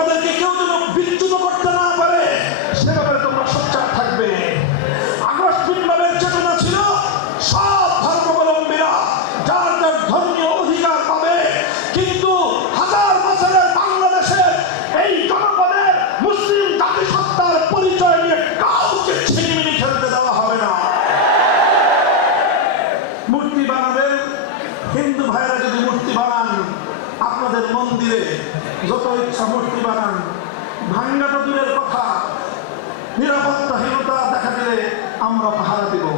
তোমাদেরকে কেউ যেন বিচ্যুত করতে না পারে, সে ব্যাপারে তোমরা সোচ্চার থাকবে। আগস্ট বিপ্লবের চেতনা ছিল, সব ধর্মাবলম্বীরা যার যার ধর্মীয় অধিকার পাবে, কিন্তু হাজার বছরের বাংলাদেশের এই জনপদের মুসলিম জাতিসংঘ আমরা পাহারা দেব।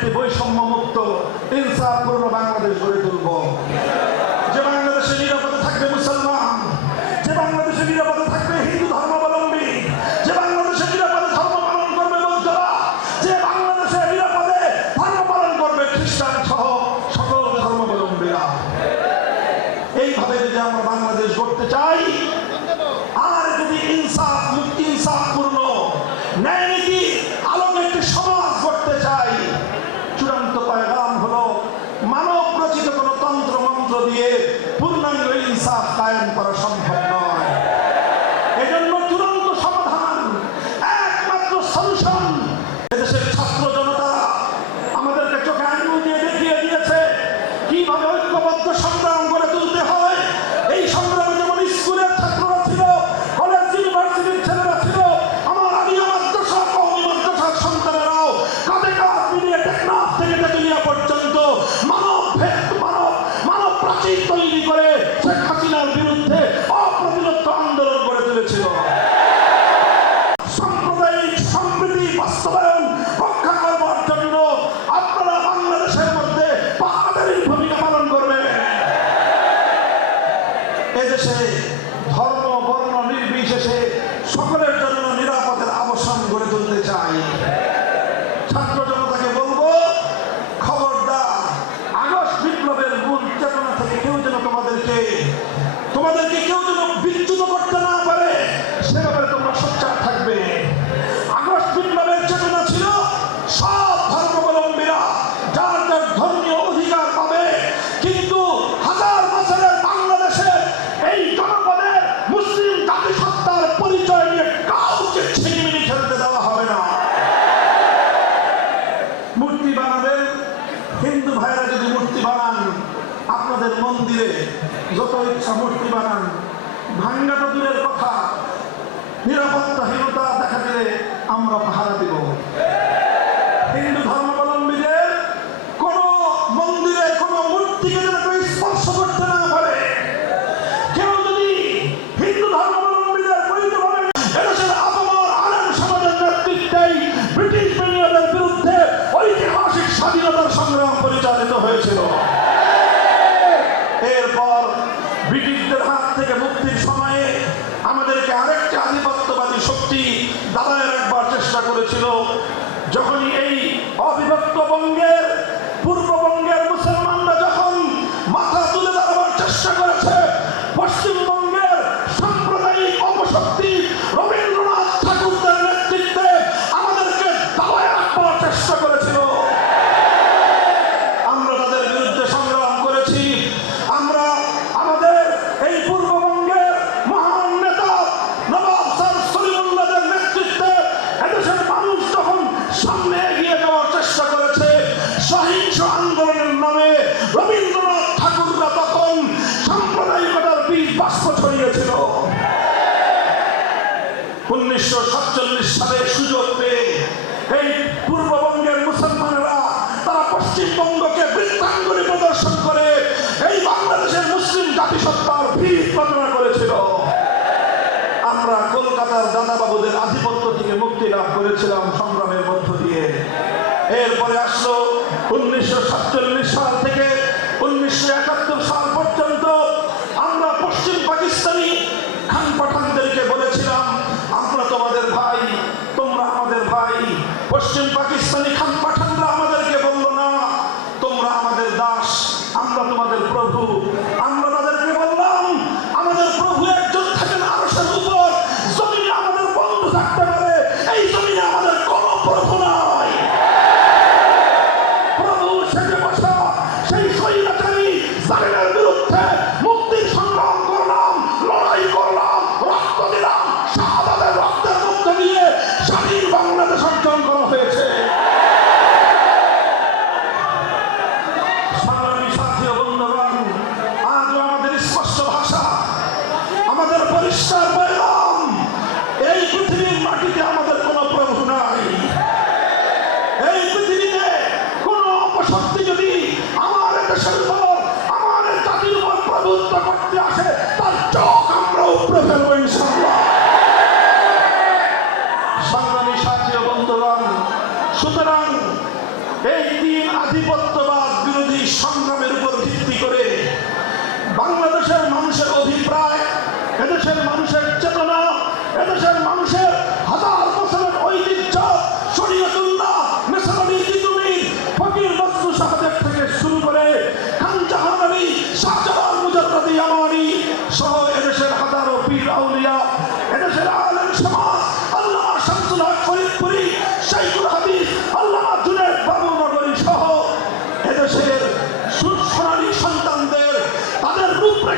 একটি বৈষম্য চাই। ছাত্র জনতাকে বলব, খবরদার, আগস্ট বিপ্লবের মূল চেতনা থেকে কেউ যেন তোমাদেরকে তোমাদেরকে কেউ যেন বিচ্যুত করতে না পারে সে ব্যাপারে তোমরা সোচ্চার থাকবে। আগস্ট বিপ্লবের চেতনা ছিল সব ধর্মাবলম্বীরা, যার যার ধর্মীয় যত ইচ্ছা মূর্তি বানান ভাঙ্গা তো দূরের কথা, নিরাপত্তাহীনতা দেখা দিলে আমরা পাহারা দেব। হিন্দু ধর্মাবলম্বীদের কোন মন্দিরে, কোন মূর্তিকে যেন কেউ স্পর্শ করতে না পারে। কেউ যদি হিন্দু ধর্মাবলম্বীদের আলম সমাজের নেতৃত্বেই ব্রিটিশ বিনিয়োগের বিরুদ্ধে ঐতিহাসিক স্বাধীনতার সংগ্রাম পরিচালিত হয়েছিল। বাষ্প ছড়িয়েছিল উনিশশো সাতচল্লিশ সালে সুযোগ পেয়ে এই পূর্ববঙ্গের মুসলমানরা তারা পশ্চিমবঙ্গকে বৃত্তাঙ্গুলি প্রদর্শন করে এই বাংলাদেশের মুসলিম জাতিসত্তার ভিড় প্রচনা করেছিল। আমরা কলকাতার দাদাবাবুদের আধিপত্য থেকে মুক্তি লাভ করেছিলাম সংগ্রামের মধ্য দিয়ে। এরপরে আসলো উনিশশো সাতচল্লিশ জালেমের বিরুদ্ধে মুক্তির সংগ্রাম করলাম, লড়াই করলাম, রক্ত দিলাম, শাহাদাতের রক্তের মধ্যে দিয়ে স্বাধীন বাংলাদেশ অর্জন করা হয়েছে। আমাদের পরিষ্কার প্রশ্ন করতে আসে, তার চোখ আমরা উপরে ফেলব সংগ্রামী সাথী বন্ধুগণ, সুতরাং এই তিন আধিপত্যবাদ বিরোধী সংগ্রামের উপর ভিত্তি করে বাংলাদেশের মানুষের অভিপ্রায়, এদেশের মানুষের চেতনা, এদেশের মানুষের হাজার বছরের ঐতিহ্য শরীয়তুল্লাহ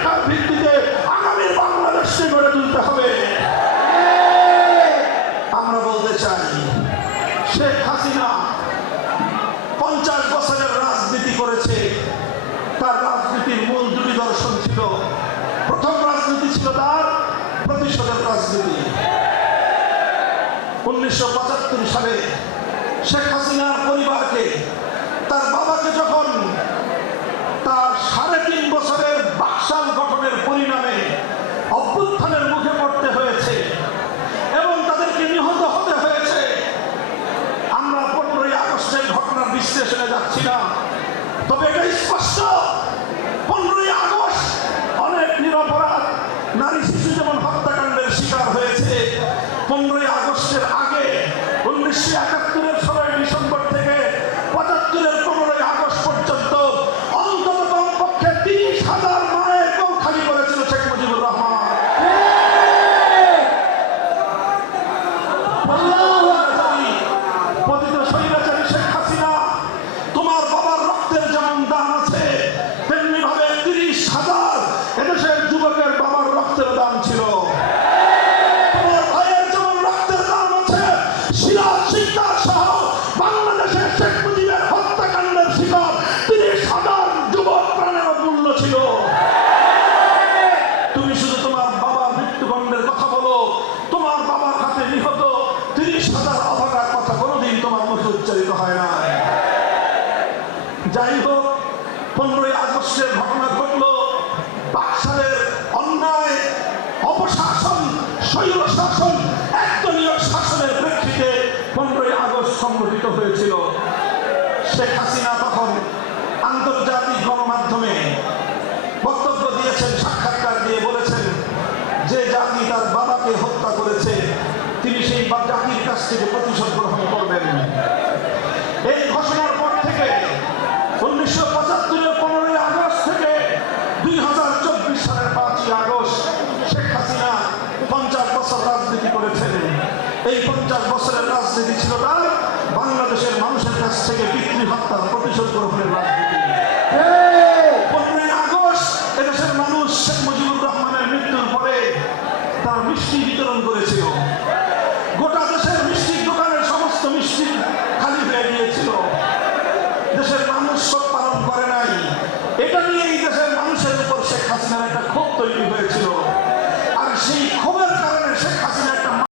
লেখার ভিত্তিতে আগামী বাংলাদেশকে গড়ে তুলতে হবে। আমরা বলতে চাই, শেখ হাসিনা পঞ্চাশ বছরের রাজনীতি করেছে। তার রাজনীতির মূল দুটি দর্শন ছিল। প্রথম রাজনীতি ছিল তার প্রতিশোধের রাজনীতি। উনিশশো পঁচাত্তর সালে শেখ হাসিনার পরিবারকে, তার বাবাকে যখন তার সংগঠিত হয়েছিল। শেখ হাসিনা তখন আন্তর্জাতিক গণমাধ্যমে বক্তব্য দিয়েছেন, সাক্ষাৎকার দিয়ে বলেছেন, যে জাতি তার বাবাকে হত্যা করেছে, তিনি সেই জাতির কাছ থেকে প্রতিশোধ গ্রহণ করবেন। এই ঘোষণার পর থেকে উনিশশো বাংলাদেশ থেকে পিতৃ হত্যার প্রতিশোধ গ্রহণের রাজনীতি। পনেরোই আগস্ট এদেশের মানুষ শেখ মুজিবুর